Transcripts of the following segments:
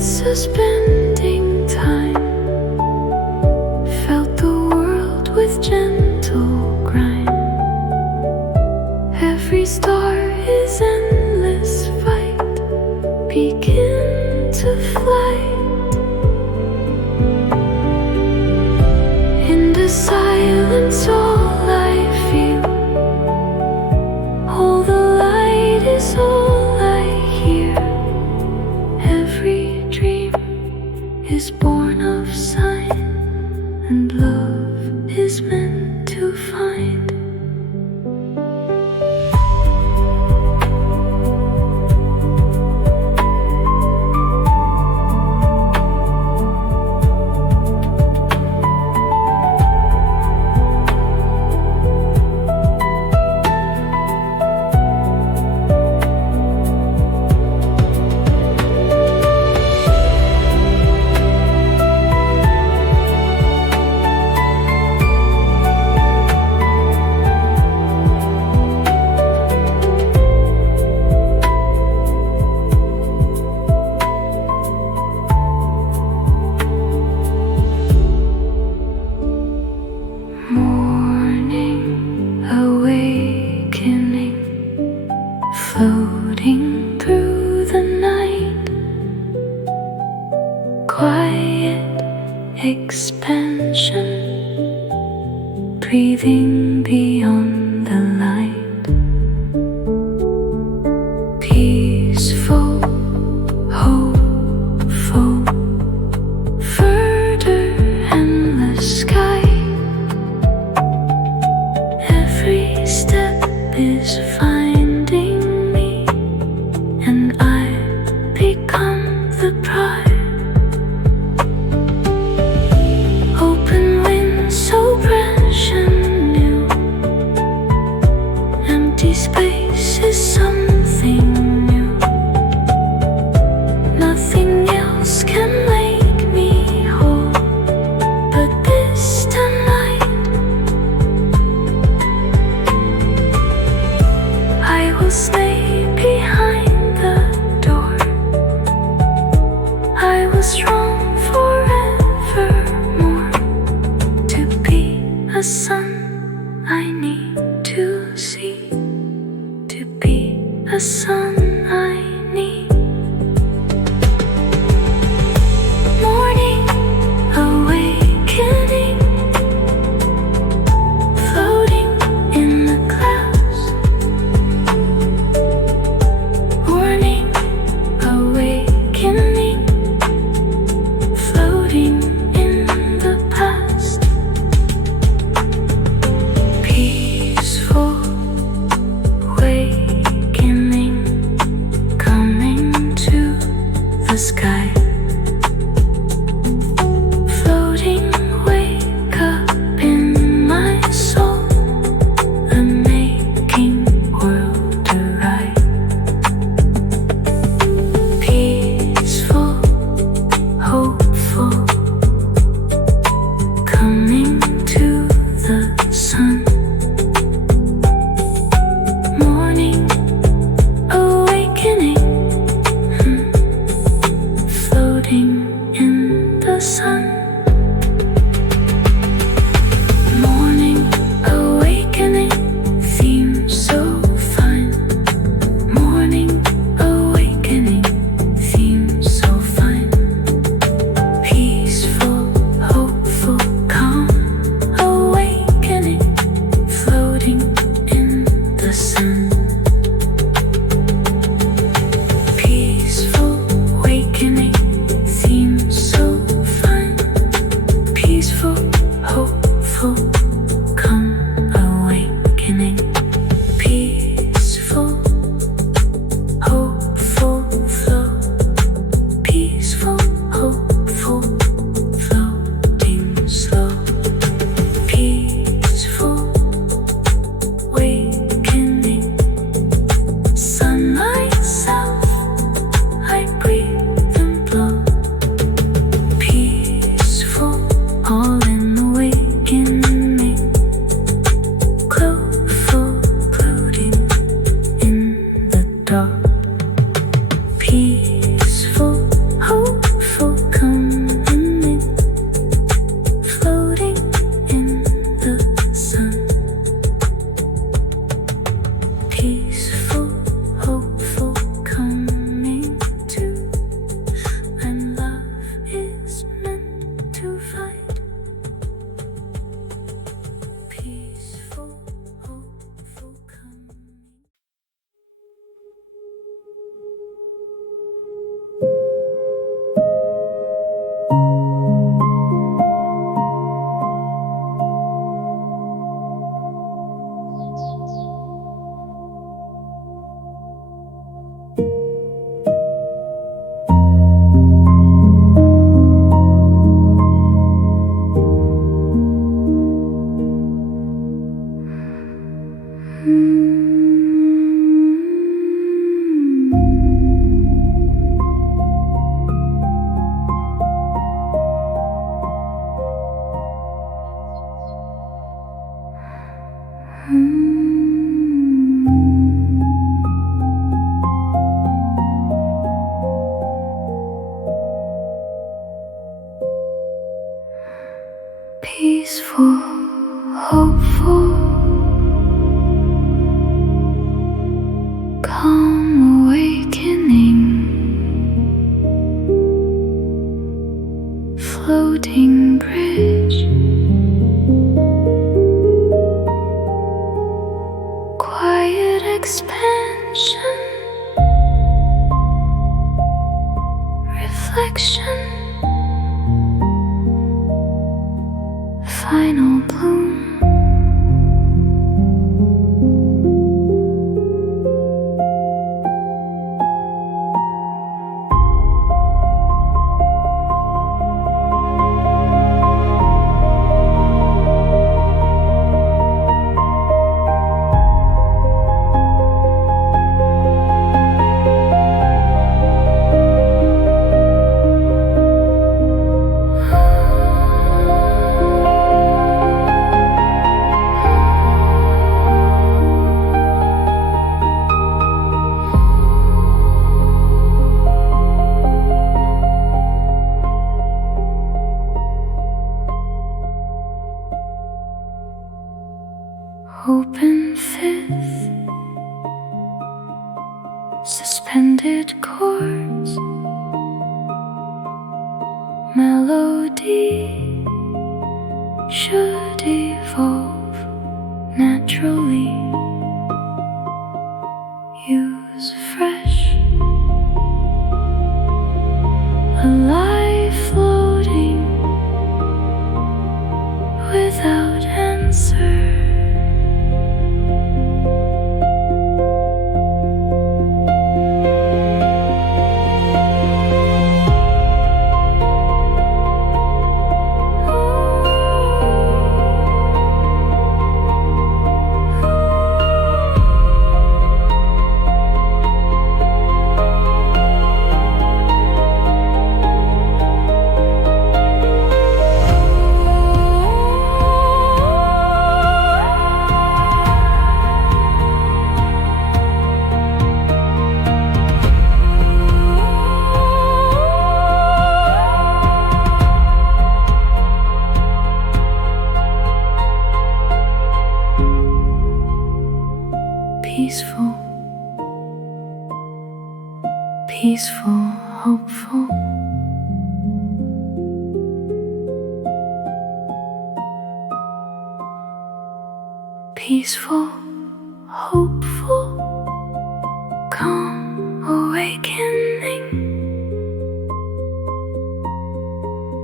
Suspending time, felt the world with gentle grind. Every star is endless fight, begin to flight. In the silence all I feel, all the light is all I hear. Every dream is born of sign, and love is meant to find. Floating through the night, quiet expansion, breathing beyond the light. Peaceful, hopeful, further endless sky. Every step is finding, and I've become the pride. Open winds so fresh and new, empty space is something new. Nothing else can make me whole but this tonight. I will stay behind the door. I was strong forevermore. To be a sun I need to see. To be a sun I need. Morning awakening, floating in the clouds. Morning awakening, floating in the past. Peaceful awakening, expansion, reflection, final bloom. Open fifth, suspended chords, melody should evolve naturally. Use fresh, alive, floating without answer. Peaceful, peaceful, hopeful. Peaceful, hopeful, calm, awakening.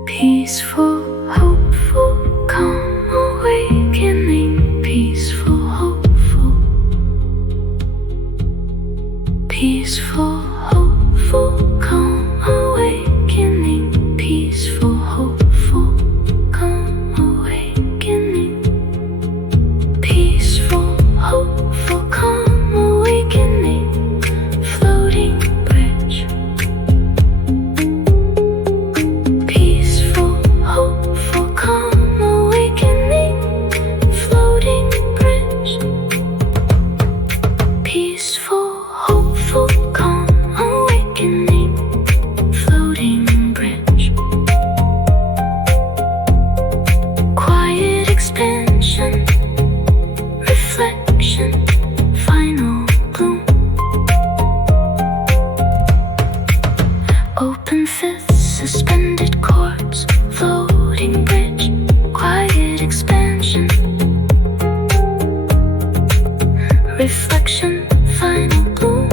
Peaceful, hopeful, calm, awakening. Peaceful, hopeful. Peaceful, hopeful, calm, awakening. Peaceful, hopeful, calm, awakening. Peaceful, hopeful, calm, awakening. Floating bridge. Peaceful, hopeful, calm, awakening. Floating bridge. Peaceful, hopeful, calm, awakening, floating bridge. Quiet expansion, reflection, final bloom. Open fifth, suspended chords, floating bridge. Quiet expansion, reflection, final bloom.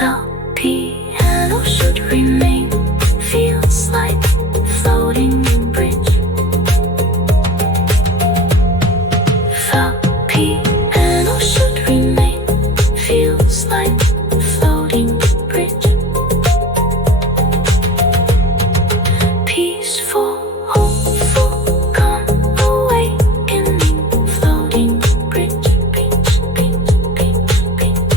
The piano should remain, feels like floating bridge. The piano should remain, feels like floating bridge. Peaceful, hopeful, calm, awakening, floating bridge, beach, beach, beach, beach.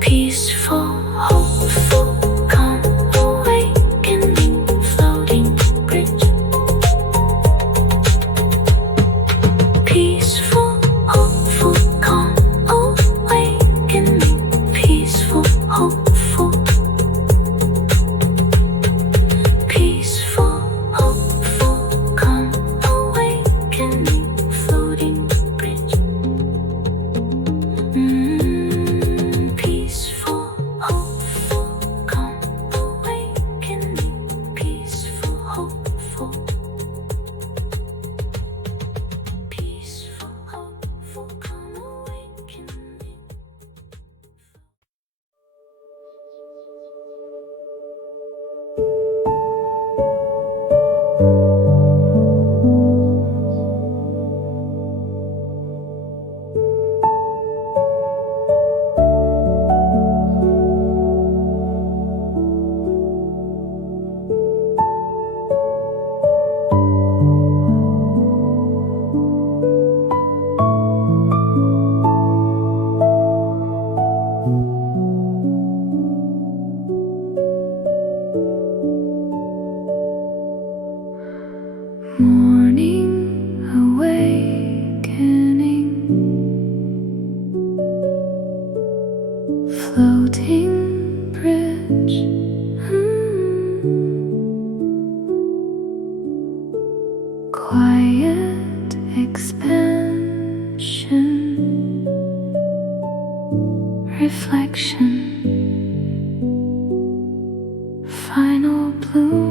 Peaceful, hopeful, calm, awakening, floating bridge. Peaceful, hopeful, calm, awakening, peaceful, hopeful. Peaceful, hopeful, calm, awakening, floating bridge. Peaceful, hopeful, calm, awakening, peaceful, hopeful. Peaceful, hopeful, calm, awakening. Morning awakening, floating bridge. Quiet expansion, reflection, final bloom.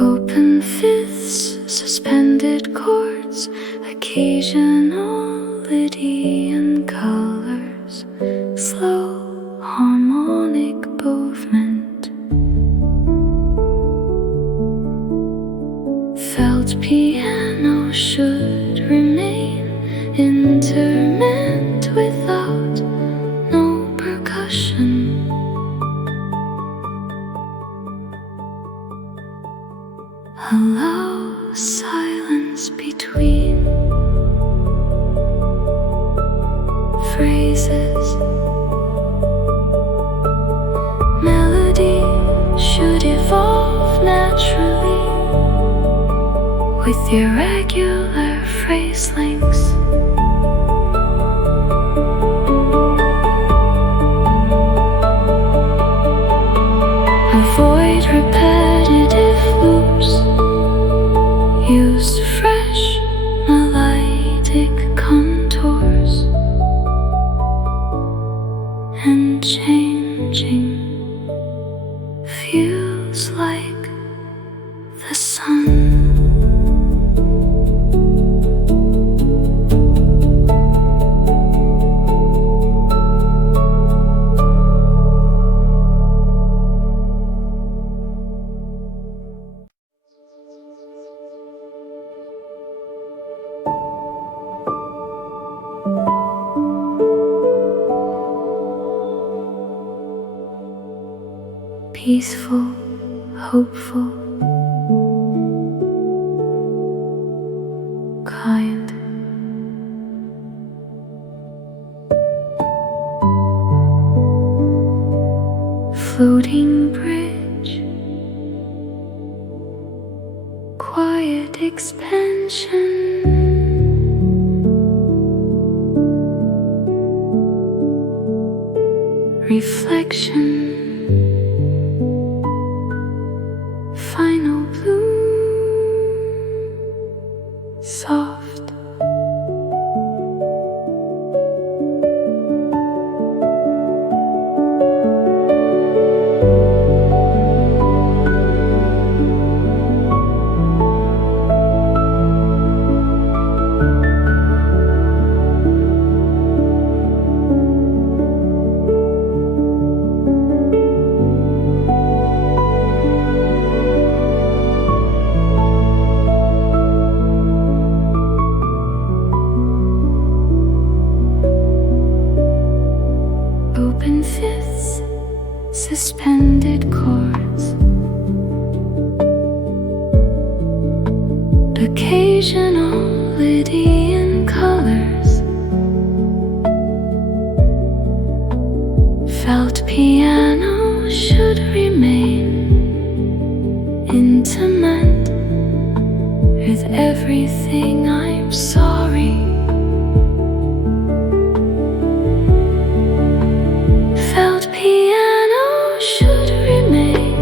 Open fifths, suspended chords, occasionality and colors, slow harmonic movement. Felt piano should remain interment without no percussion. Allow silence between phrases. Melody should evolve naturally with irregular phrase links. Avoid repetitive loops. Use fresh melodic contours, and changing feels like the sun. peaceful, hopeful, kind. Floating bridge, quiet expansion. Reflection, final bloom, soft. Open fifths, suspended chords, occasional Lydian colors, felt piano should remain intimate with everything. I'm sorry. Felt piano should remain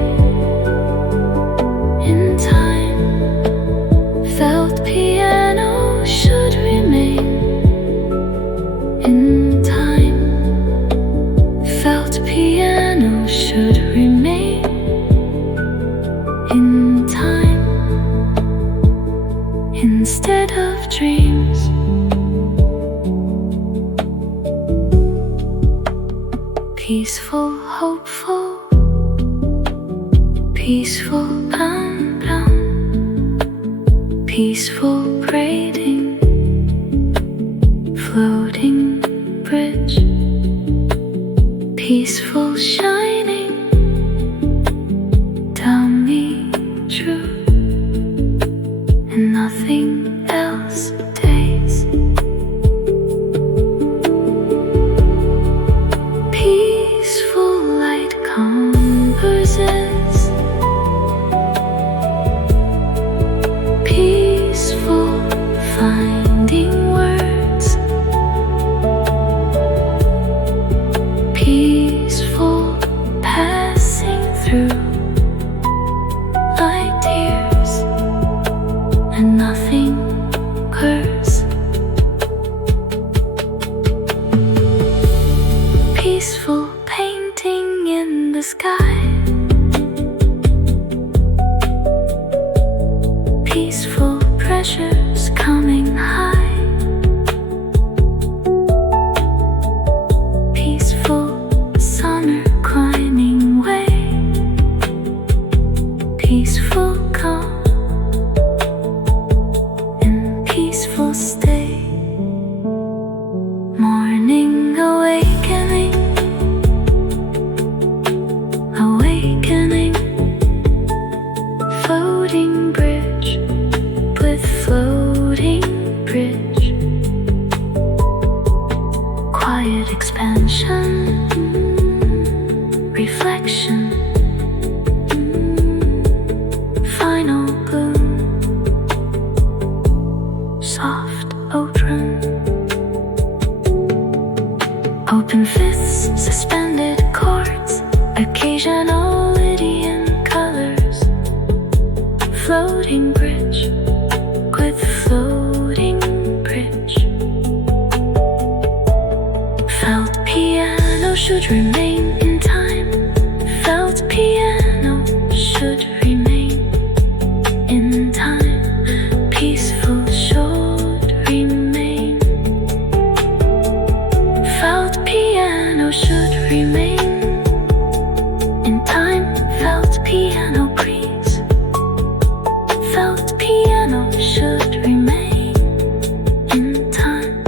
in time. Felt piano should remain in time. Felt piano should remain in time. Instead of dreams, peaceful, hopeful, peaceful, peaceful braiding, floating bridge, peaceful shining, tell me true, and nothing else stays. Peaceful light converses, peaceful finding words, peaceful passing through like tears, and nothing occurs. Peaceful painting in the sky, peaceful pressures coming high, peaceful summer climbing way, peaceful calm and peaceful stay. Morning awakening, awakening, floating bridge with floating bridge, quiet expansion, reflection, final bloom, soft open, open fists, suspended chords, occasional Lydian colors, floating bridge with floating bridge. Felt piano should remain in time. Felt piano should remain in time. Peaceful should remain. Felt piano should remain in time. Felt piano breeze. Felt piano should remain in time.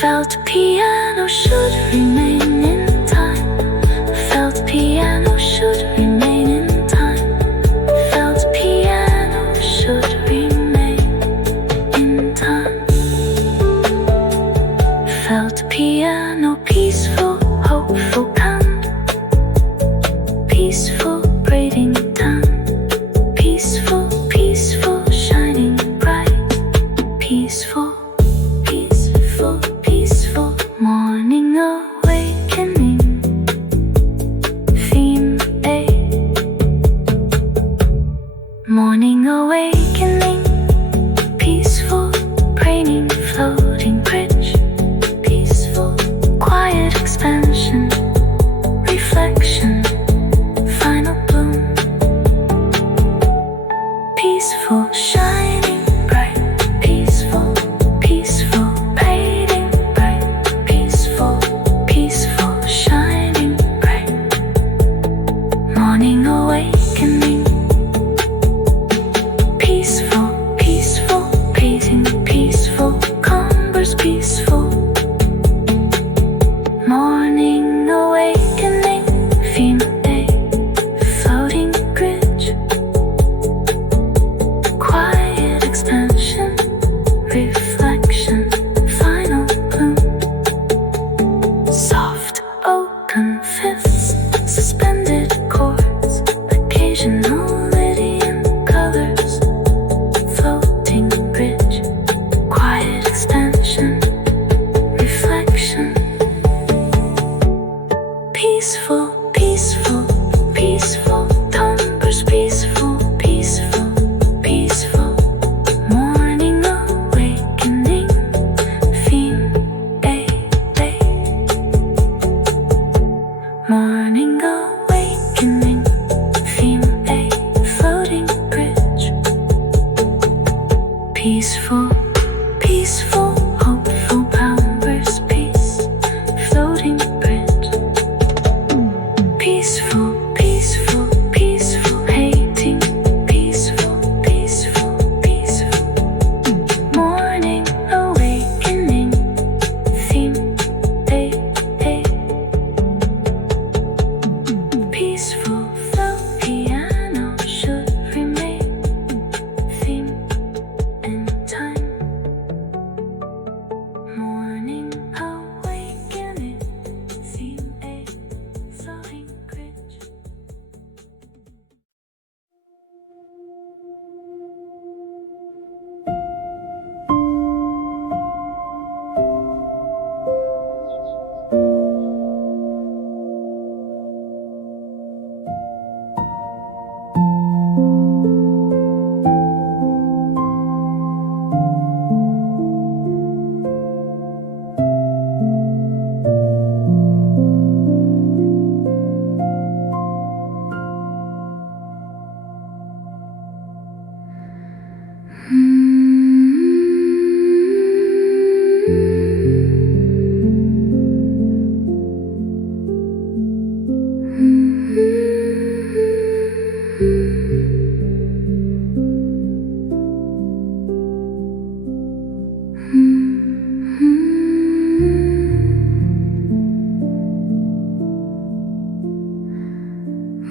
Felt piano should remain in time. Felt piano Peaceful, hopeful powers, peace, floating bridge. Peaceful, peaceful, peaceful, hating. Peaceful, peaceful, peaceful. Morning awakening, theme, hey, hey. Peaceful, flow, piano should remain, theme and time. Morning awakening, theme, a flowing bridge.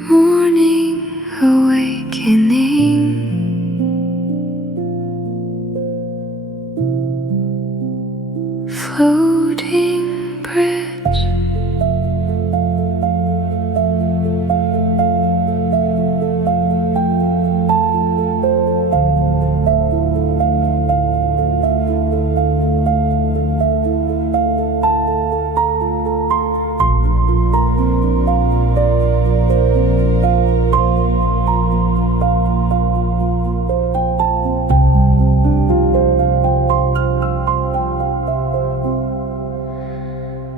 Morning awakening, floating bridge.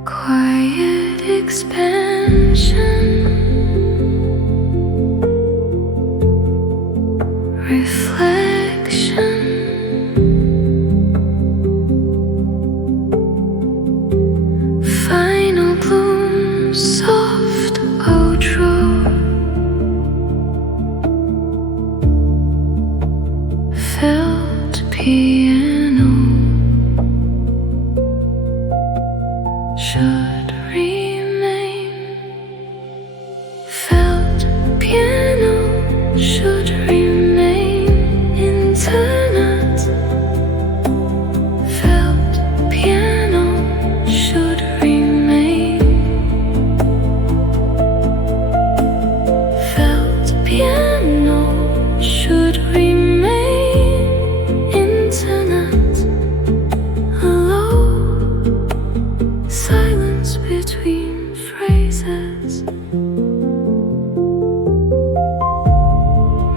Quiet expansion, reflection, final bloom, soft outro, felt piano should remain. Felt piano should remain. Internet. Felt piano should remain. Felt piano should remain. Internet. Hello. Silence between phrases.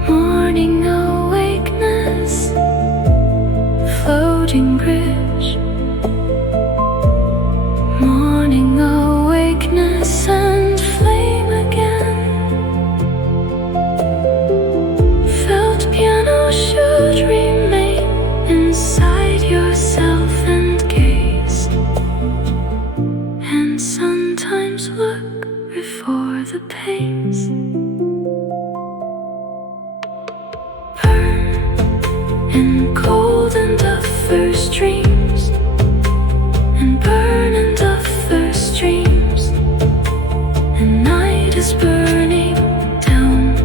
Morning awakeness, floating bridge. Morning awakeness and flame again. Felt piano should remain inside yourself and gaze. And sometimes look before the pace. Burn and golden the first dreams, and burn in the first dreams. And night is burning down,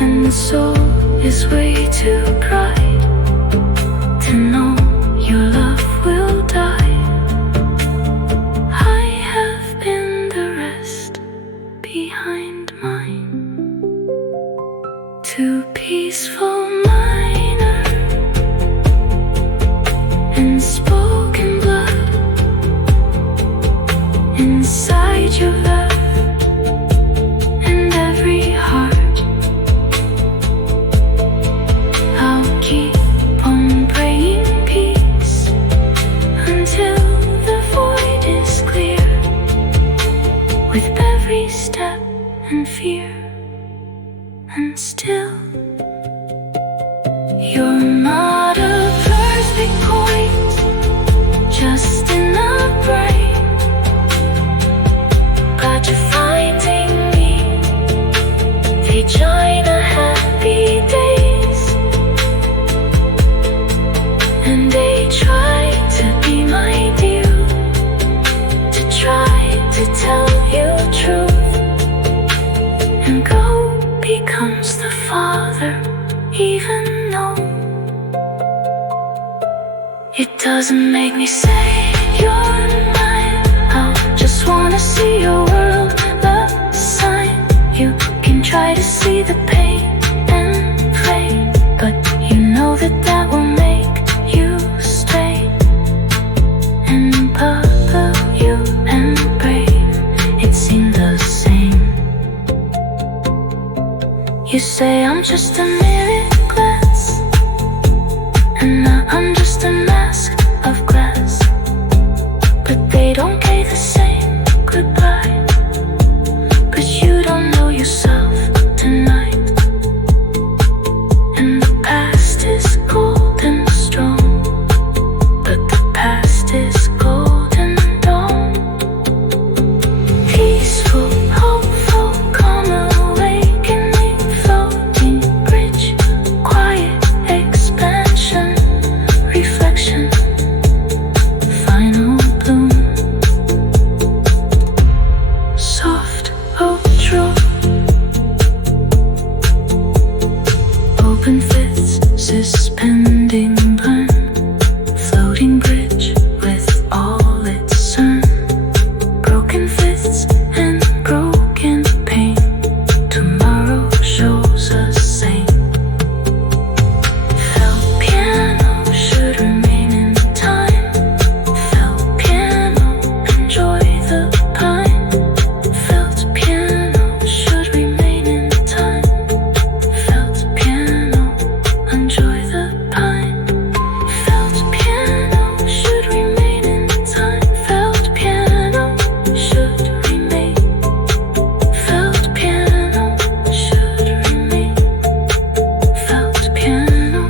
and the soul is way too bright. It doesn't make me say you're mine. I just wanna see your world, the sign. You can try to see the pain and play, but you know that that will make you stay. And purple, you and brave, it seemed the same. You say I'm just a mirror glass, and I'm just a mask of glass, but they don't say the same goodbye. But you don't know yourself tonight, and the past is cold and strong, but the past is golden dawn. Peaceful, hopeful, calm, awakening, floating bridge, quiet expansion, reflection, final bloom, soft outro, open fits, suspending burn, floating bridge with all its cern, broken fists and broken pain, tomorrow shows us same. Felt piano should remain in time. Felt piano, enjoy the pine. Felt piano should remain in time. Felt piano, enjoy the pine. Felt piano should remain in time. Felt piano should remain. Felt piano should remain. Felt piano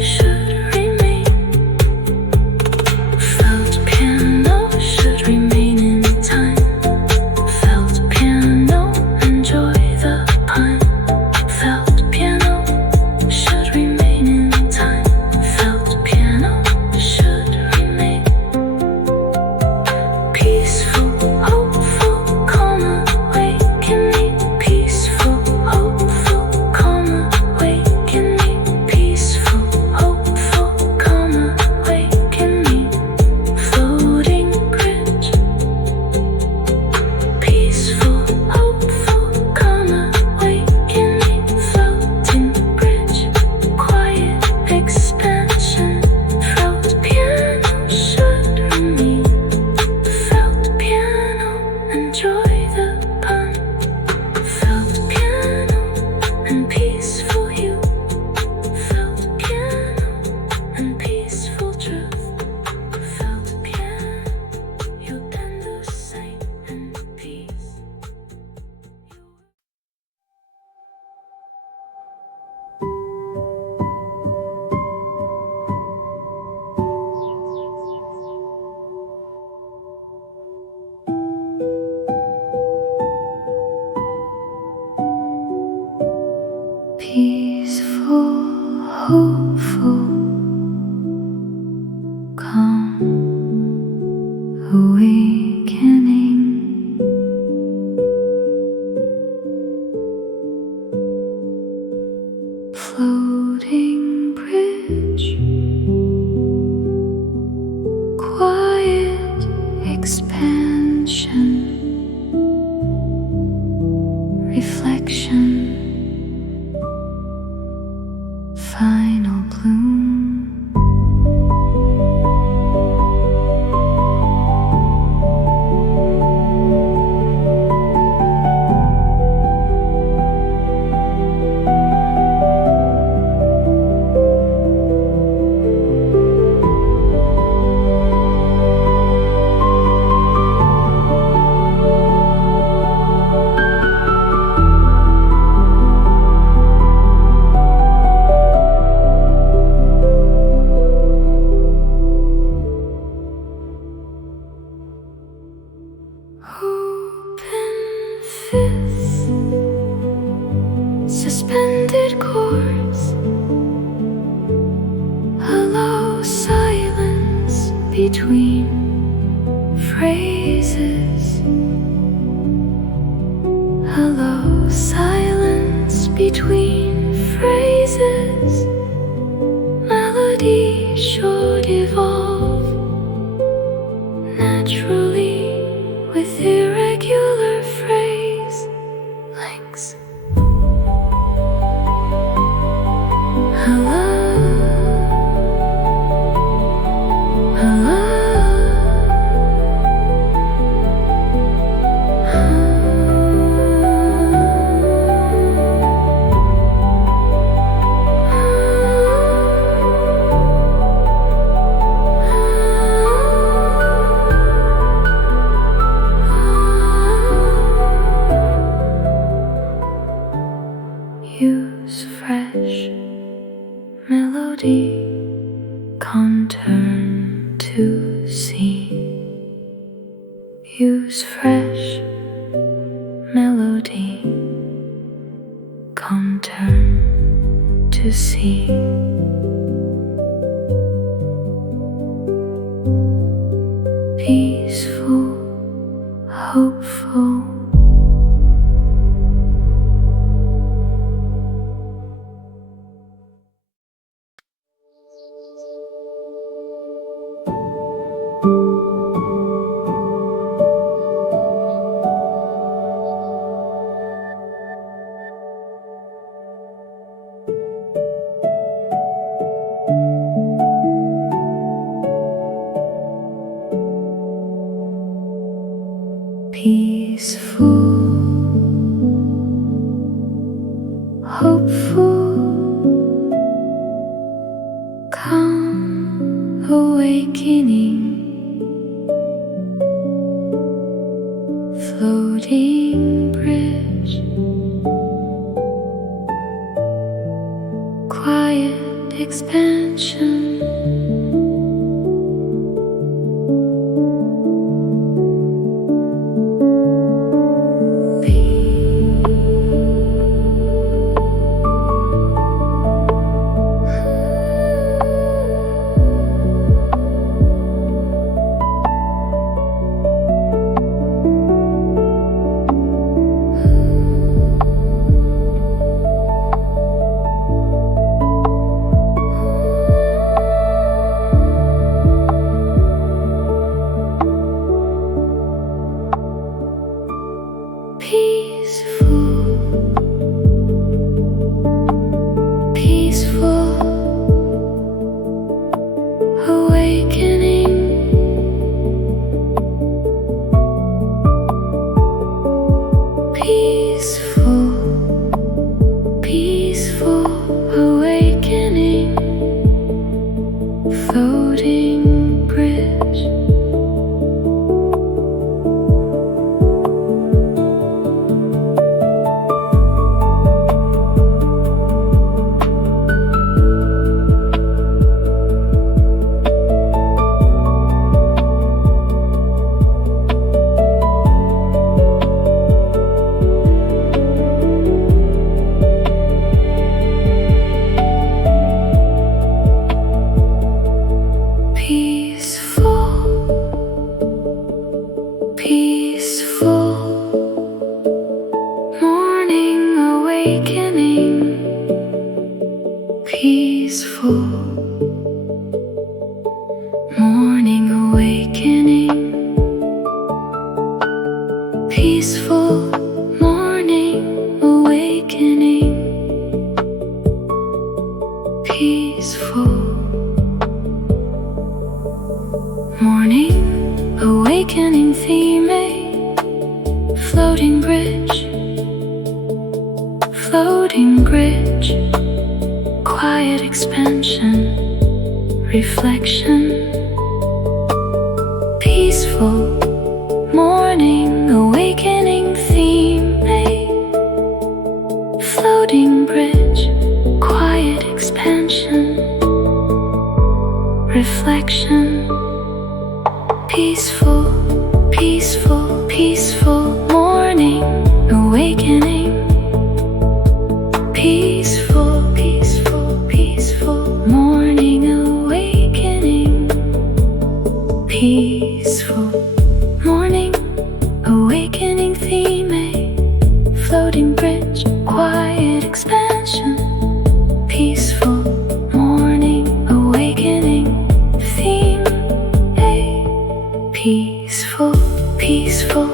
should remain. Felt piano should remain in time. Felt piano, enjoy the pine. Felt piano should remain in time. Felt piano should remain. Peaceful, hopeful, calm, awakening. Peaceful, hopeful, calm, awakening. Peaceful, hopeful, calm, awakening. Floating bridge. Peaceful, hopeful, calm, awakening. Floating bridge, quiet expansion. Felt piano should remain. Felt piano, enjoy the pun. Felt piano and peaceful you. Felt piano and peaceful truth. Felt piano, you then lose sight and peace. Peaceful, hopeful, calm, awakening. Floating bridge, quiet expansion, reflection, final bloom. Open fifth, suspended chords, allow silence between phrases. Allow silence between phrases. Melody should evolve. Come turn to see. Use fresh melody. Come turn to see. Peaceful, hopeful. Peaceful, hopeful, calm, awakening, floating bridge, quiet expansion. Floating bridge, peaceful, morning awakening, peaceful, morning awakening, peaceful, morning awakening, peaceful, morning awakening theme, floating bridge, floating bridge, quiet expansion, reflection, peaceful, morning awakening theme, floating bridge, quiet expansion, reflection, peaceful, peaceful, peaceful, morning awakening, peaceful, peaceful, peaceful, morning awakening, peaceful, morning awakening theme, floating bridge, quiet expansion, peaceful, morning awakening theme, peaceful, peaceful,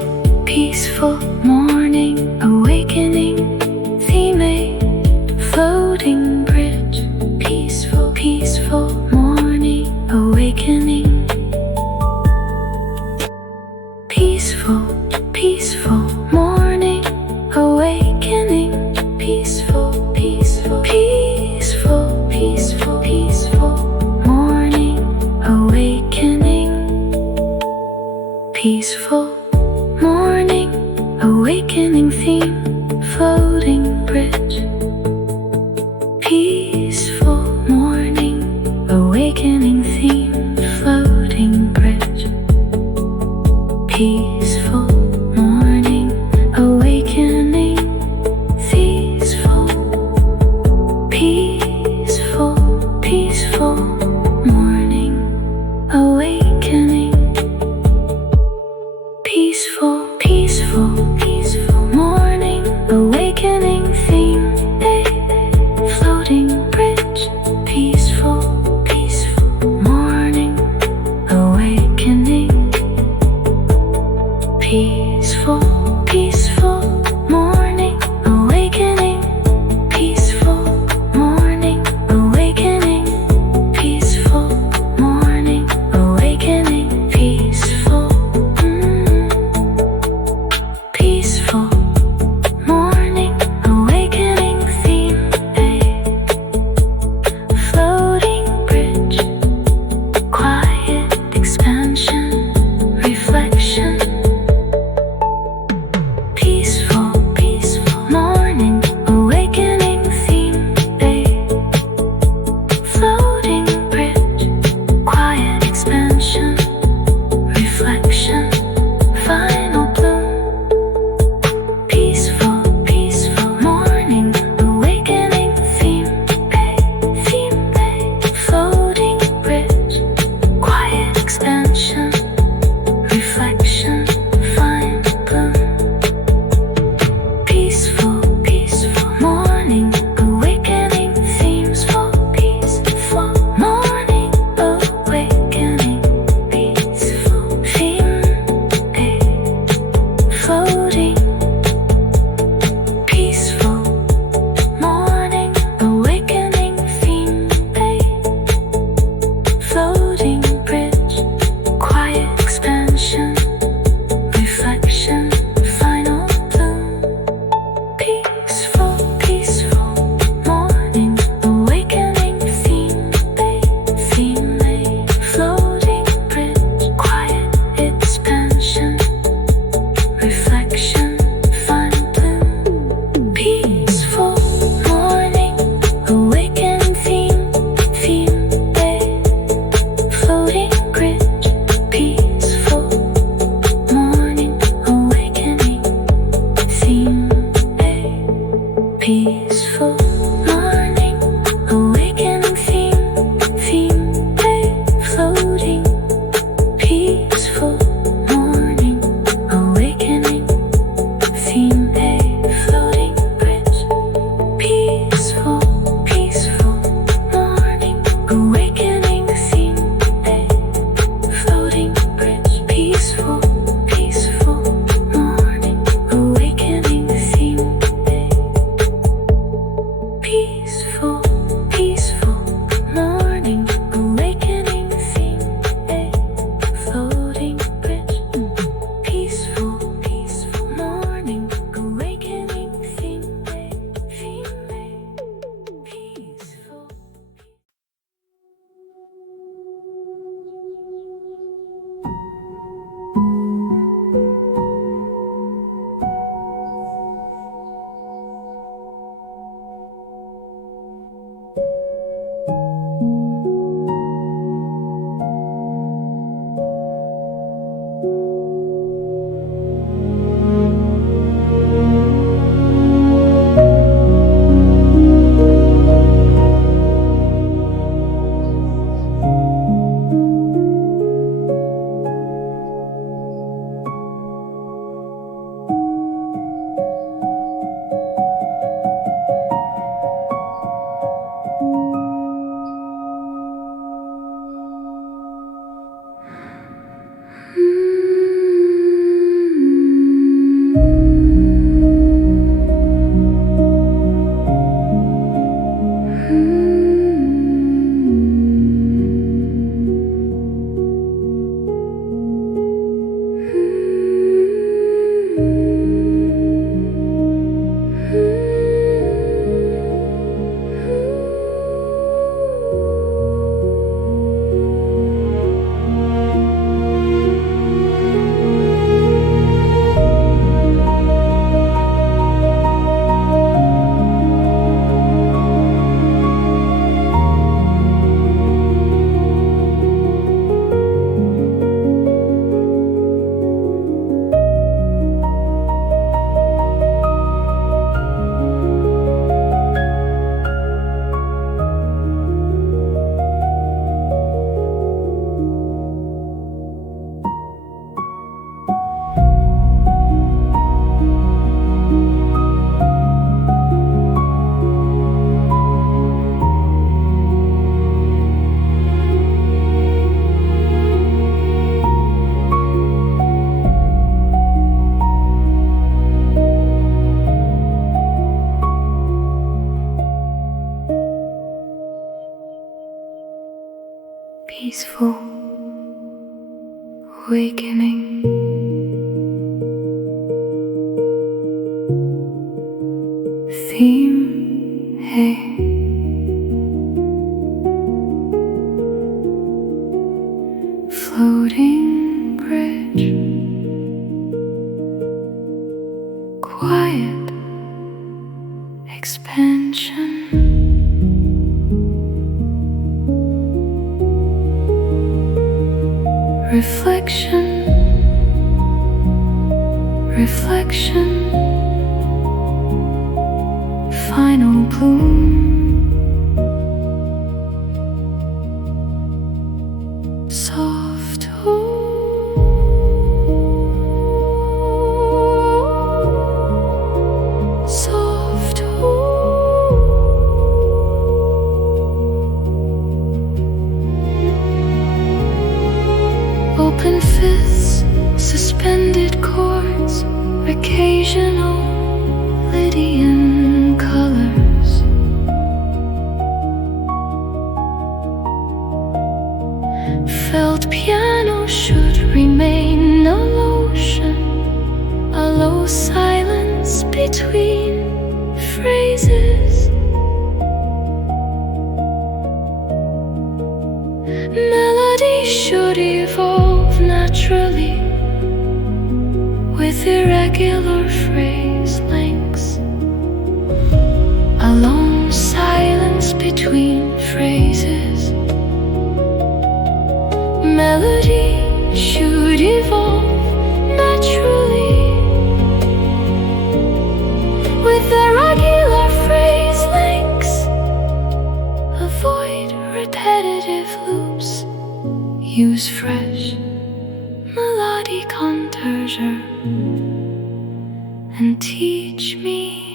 peaceful, morning awakening theme, floating bridge, peaceful, peaceful, morning awakening, peaceful, peaceful, morning awakening, peaceful, peaceful, peaceful, peaceful, peaceful, morning awakening, peaceful, morning awakening theme, floating bridge, peaceful, morning peaceful awakening. Theme, hey. Floating bridge, quiet expansion. Reflection, reflection, final bloom. Soft soft open fists, suspended chords, occasional Lydian colors. Felt piano should remain a lotion, a low silence between phrases. Melody should evolve naturally with irregular phrase lengths, a long silence between phrases. Melody should evolve naturally with irregular phrase lengths. Avoid repetitive loops. Use fresh melodic contour and teach me